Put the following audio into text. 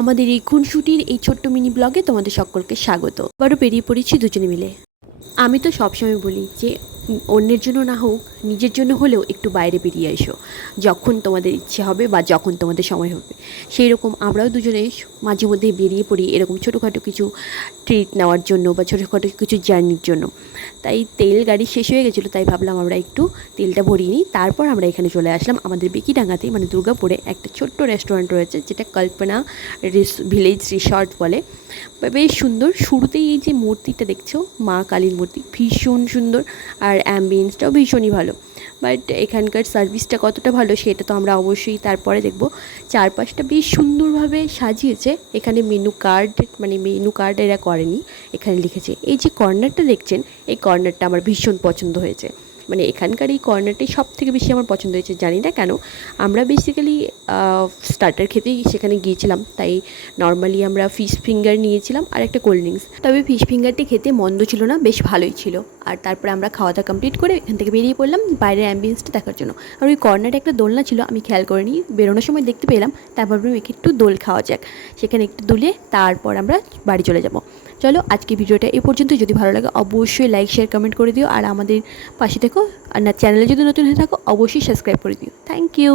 আমাদের এই খুনসুটির এই ছোট্ট মিনি ব্লগে তোমাদের সকলকে স্বাগত। আবারও বেরিয়ে পড়েছি দুজনে মিলে। আমি তো সবসময় বলি যে অন্যের জন্য না হোক, নিজের জন্য হলেও একটু বাইরে বেরিয়ে এসো, যখন তোমাদের ইচ্ছে হবে বা যখন তোমাদের সময় হবে। সেই রকম আমরাও দুজনে মাঝে মধ্যে বেরিয়ে পড়ি এরকম ছোটোখাটো কিছু ট্রিট নেওয়ার জন্য বা ছোটোখাটো কিছু জার্নির জন্য। তাই তেল গাড়ি শেষ হয়ে গেছিলো, তাই ভাবলাম আমরা একটু তেলটা ভরিয়ে নিই। তারপর আমরা এখানে চলে আসলাম আমাদের বেকিডাঙ্গাতেই, মানে দুর্গাপুরে একটা ছোট্ট রেস্টুরেন্ট রয়েছে যেটা কল্পনা ভিলেজ রিসর্ট বলে। বেশ সুন্দর। শুরুতেই এই যে মূর্তিটা দেখছো, মা কালীর মূর্তি, ভীষণ সুন্দর, আর অ্যাম্বিয়েন্সটাও ভীষণই ভালো। বাট এখানকার সার্ভিসটা কতটা ভালো সেটা তো আমরা অবশ্যই তারপরে দেখব। চারপাশটা বেশ সুন্দরভাবে সাজিয়েছে। এখানে মেনু কার্ড এরা করেনি, এখানে লিখেছে। এই যে কর্নারটা দেখছেন, এই কর্নারটা আমার ভীষণ পছন্দ হয়েছে। মানে এখানকার এই কর্নারটাই সব থেকে বেশি আমার পছন্দ হয়েছে, জানি না কেন। আমরা বেসিক্যালি স্টার্টার খেতেই সেখানে গিয়েছিলাম, তাই নর্মালি আমরা ফিশ ফিঙ্গার নিয়েছিলাম আর একটা কোল্ড ড্রিঙ্কস। তবে ফিশ ফিঙ্গারটি খেতে মন্দ ছিল না, বেশ ভালোই ছিল। আর তারপরে আমরা খাওয়া দাওয়া কমপ্লিট করে এখান থেকে বেরিয়ে পড়লাম বাইরের অ্যাম্বিয়েন্সটা দেখার জন্য। আর ওই কর্নারে একটা দোলনা ছিল, আমি খেয়াল করিনি, বেরোনোর সময় দেখতে পেলাম। তারপর একটু দোল খাওয়া যাক, সেখানে একটু দুলে তারপর আমরা বাড়ি চলে যাব। চলো আজকে ভিডিওটা এই পর্যন্ত। যদি ভালো লাগে অবশ্যই লাইক শেয়ার কমেন্ট করে দিও, আর আমাদের পাশে থেকো। আর না, চ্যানেলে যদি নতুন হয়ে থাকো অবশ্যই সাবস্ক্রাইব করে দিও। Thank you.